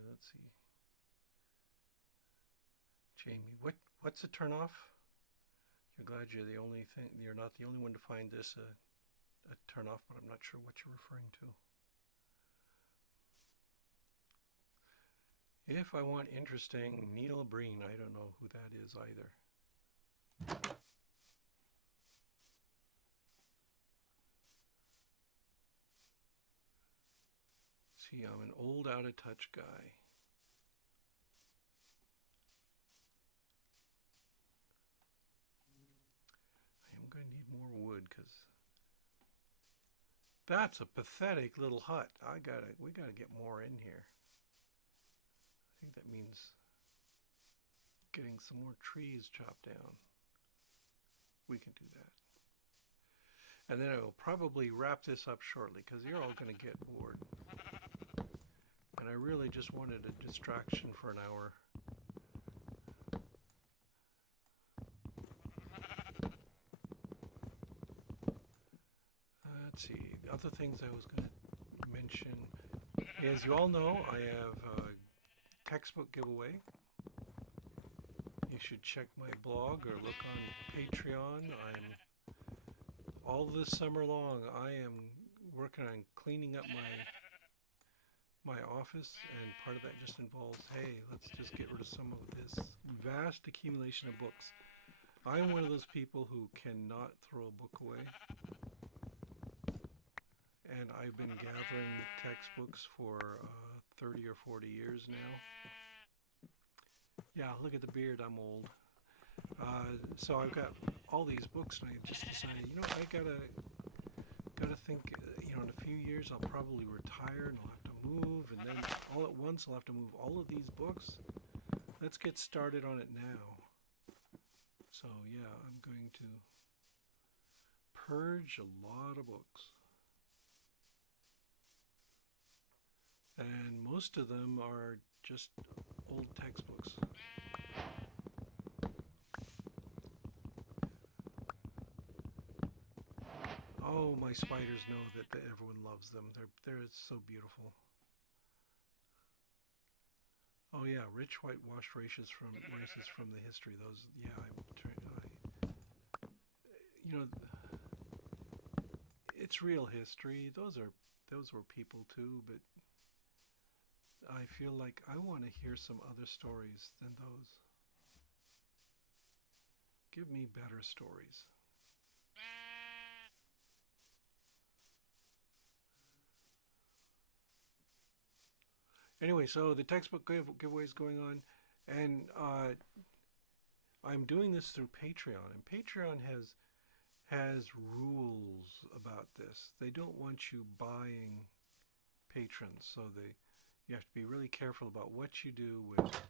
Let's see. Jamie, what's a turnoff? You're glad you're not the only one to find this a turnoff, but I'm not sure what you're referring to. If I want interesting, Neil Breen, I don't know who that is either. See, I'm an old, out-of-touch guy. I am going to need more wood, because that's a pathetic little hut. We gotta get more in here. I think that means getting some more trees chopped down. We can do that. And then I will probably wrap this up shortly, because you're all going to get bored. And I really just wanted a distraction for an hour. Let's see, the other things I was going to mention. As you all know, I have a textbook giveaway. You should check my blog or look on Patreon. All this summer long, I am working on cleaning up my office, and part of that just involves, hey, let's just get rid of some of this vast accumulation of books. I'm one of those people who cannot throw a book away. And I've been gathering textbooks for 30 or 40 years now. Yeah, look at the beard, I'm old. So I've got all these books, and I just decided, I gotta think, in a few years I'll probably retire and I'll have to move, and then all at once I'll have to move all of these books. Let's get started on it now. So yeah, I'm going to purge a lot of books. and most of them are just old textbooks. Oh, my spiders know that everyone loves them. They're so beautiful. Oh yeah, rich whitewashed races from the history. Those, yeah, you know, it's real history. Those were people too, but I feel like I want to hear some other stories than those. Give me better stories. Anyway, so the textbook giveaway is going on, and I'm doing this through Patreon, and Patreon has rules about this. They don't want you buying patrons, so you have to be really careful about what you do with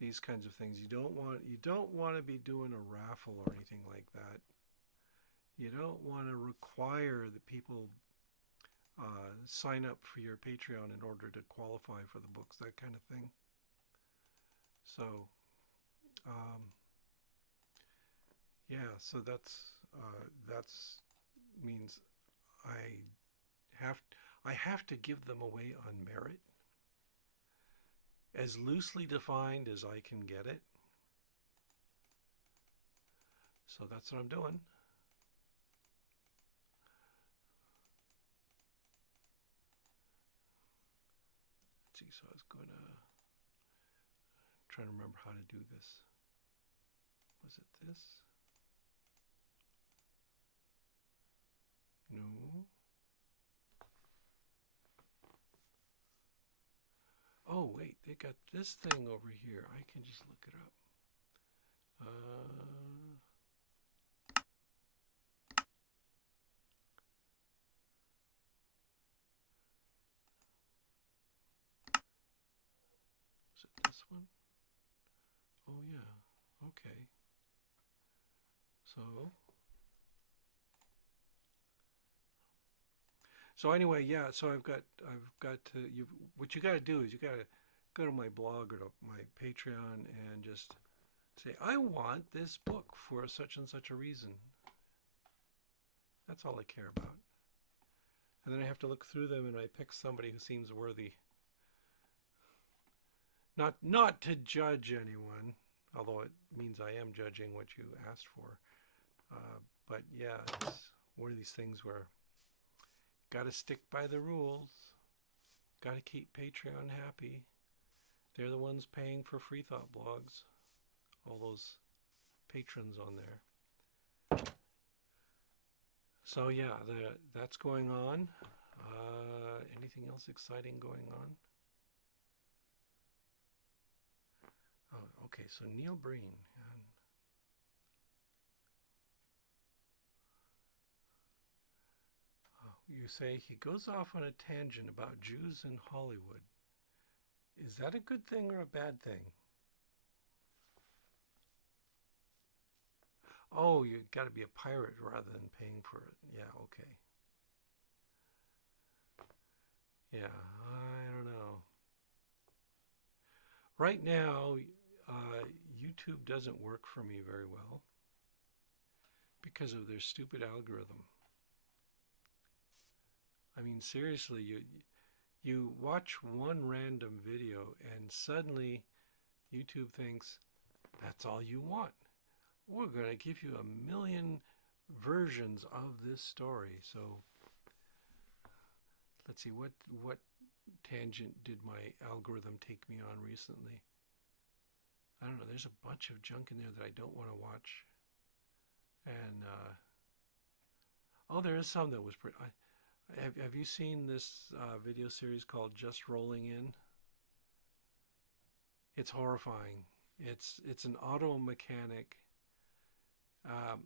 these kinds of things. You don't want to be doing a raffle or anything like that. You don't want to require that people sign up for your Patreon in order to qualify for the books, that kind of thing. So um, yeah, so that's means I have I have to give them away on merit, as loosely defined as I can get it. So that's what I'm doing. Let's see. So I was going to try to remember how to do this. Was it this? No. Oh wait, they got this thing over here. I can just look it up. Was it this one? Oh yeah. Okay. So anyway, yeah. So I've got to you. What you got to do is you got to go to my blog or to my Patreon and just say I want this book for such and such a reason. That's all I care about. And then I have to look through them and I pick somebody who seems worthy. Not to judge anyone, although it means I am judging what you asked for. But yeah, it's one of these things where got to stick by the rules. Got to keep Patreon happy. They're the ones paying for Free Thought blogs. All those patrons on there. So yeah, that's going on. Anything else exciting going on? Oh, okay. So Neil Breen. You say he goes off on a tangent about Jews in Hollywood. Is that a good thing or a bad thing? Oh, you got to be a pirate rather than paying for it. Yeah, okay. Yeah, I don't know. Right now, YouTube doesn't work for me very well because of their stupid algorithm. I mean, seriously, you watch one random video and suddenly YouTube thinks that's all you want. We're going to give you a million versions of this story. So let's see, what tangent did my algorithm take me on recently? I don't know. There's a bunch of junk in there that I don't want to watch. And oh, there is some that was pretty. Have you seen this video series called Just Rolling In? It's horrifying. It's an auto mechanic um,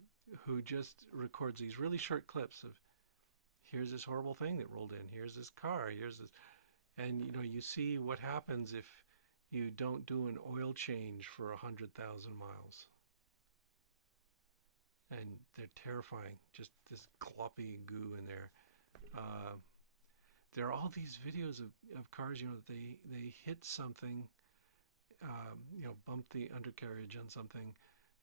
who just records these really short clips of here's this horrible thing that rolled in. Here's this car. Here's this, and you see what happens if you don't do an oil change for 100,000 miles. And they're terrifying. Just this gloppy goo in there. Uh, there are all these videos of cars, they hit something, bump the undercarriage on something,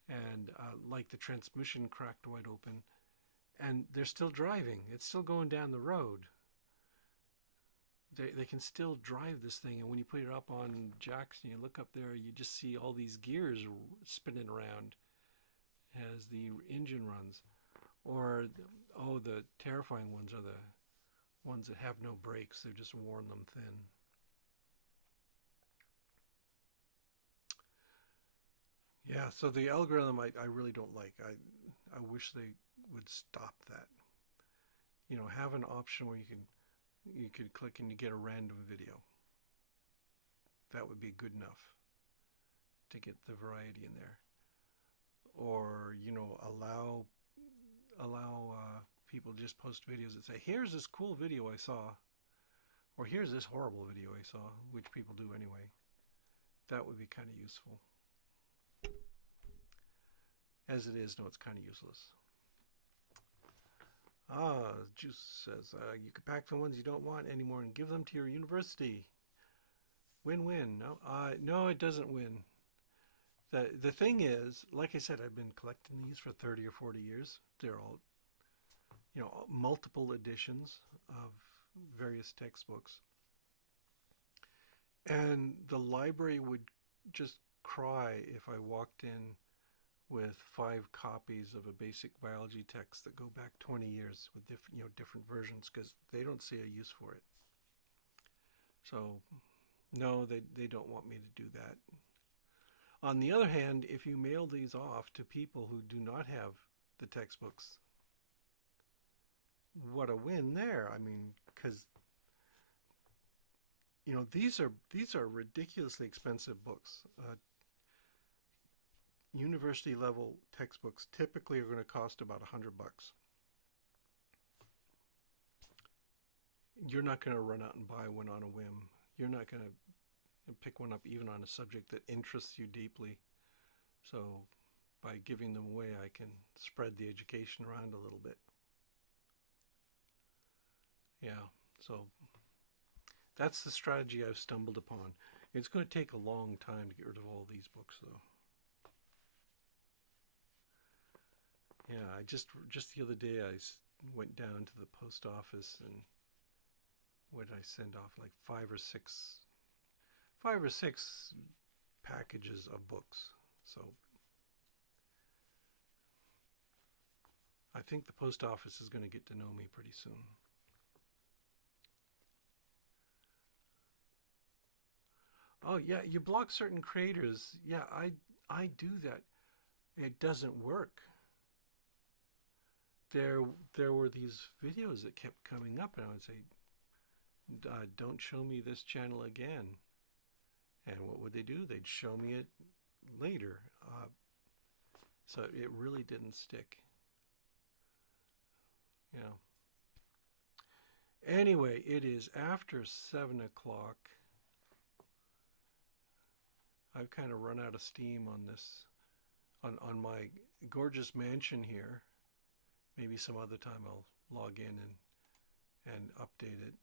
and like the transmission cracked wide open, and they're still driving. It's still going down the road. They can still drive this thing, and when you put it up on jacks and you look up there, you just see all these gears spinning around as the engine runs. Or, oh, the terrifying ones are the ones that have no brakes. They've just worn them thin. Yeah, so the algorithm I really don't like. I wish they would stop that. Have an option where you could click and you get a random video. That would be good enough to get the variety in there. Or allow people to just post videos that say, "Here's this cool video I saw," or "Here's this horrible video I saw," which people do anyway. That would be kind of useful. As it is, no, it's kind of useless. Juice says, you can pack the ones you don't want anymore and give them to your university. Win-win. No, it doesn't win. The thing is, like I said, I've been collecting these for 30 or 40 years. They're all, multiple editions of various textbooks. And the library would just cry if I walked in with 5 copies of a basic biology text that go back 20 years with different versions, because they don't see a use for it. So, no, they don't want me to do that. On the other hand, if you mail these off to people who do not have the textbooks, what a win there. I mean, because these are ridiculously expensive books. University level textbooks typically are going to cost about $100. You're not going to run out and buy one on a whim. You're not going to pick one up even on a subject that interests you deeply. So by giving them away, I can spread the education around a little bit. Yeah, so that's the strategy I've stumbled upon. It's going to take a long time to get rid of all these books, though. Yeah, I just the other day I went down to the post office, and what did I send off? Like five or six packages of books. So I think the post office is going to get to know me pretty soon. Oh yeah, you block certain creators. Yeah, I do that. It doesn't work. There were these videos that kept coming up, and I would say, "Don't show me this channel again." And what would they do? They'd show me it later. So it really didn't stick. Anyway, it is after 7 o'clock. I've kind of run out of steam on this, on my gorgeous mansion here. Maybe some other time I'll log in and update it.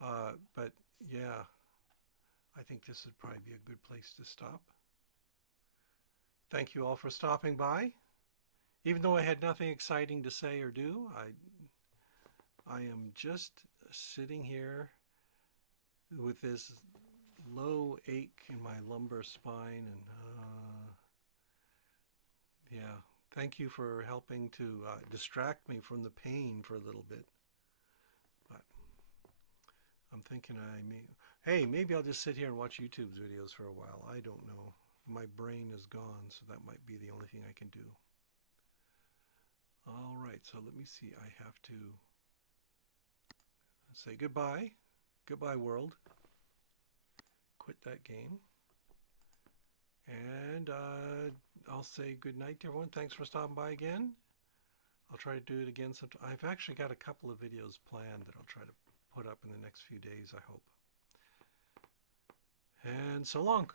But yeah, I think this would probably be a good place to stop. Thank you all for stopping by. Even though I had nothing exciting to say or do, I am just sitting here with this low ache in my lumbar spine, and yeah, thank you for helping to distract me from the pain for a little bit. But I'm thinking hey, maybe I'll just sit here and watch YouTube's videos for a while. I don't know. My brain is gone, so that might be the only thing I can do. All right, so let me see. I have to say goodbye. Goodbye, world. Quit that game. And I'll say good night to everyone. Thanks for stopping by again. I'll try to do it again sometime. I've actually got a couple of videos planned that I'll try to put up in the next few days, I hope. And so long.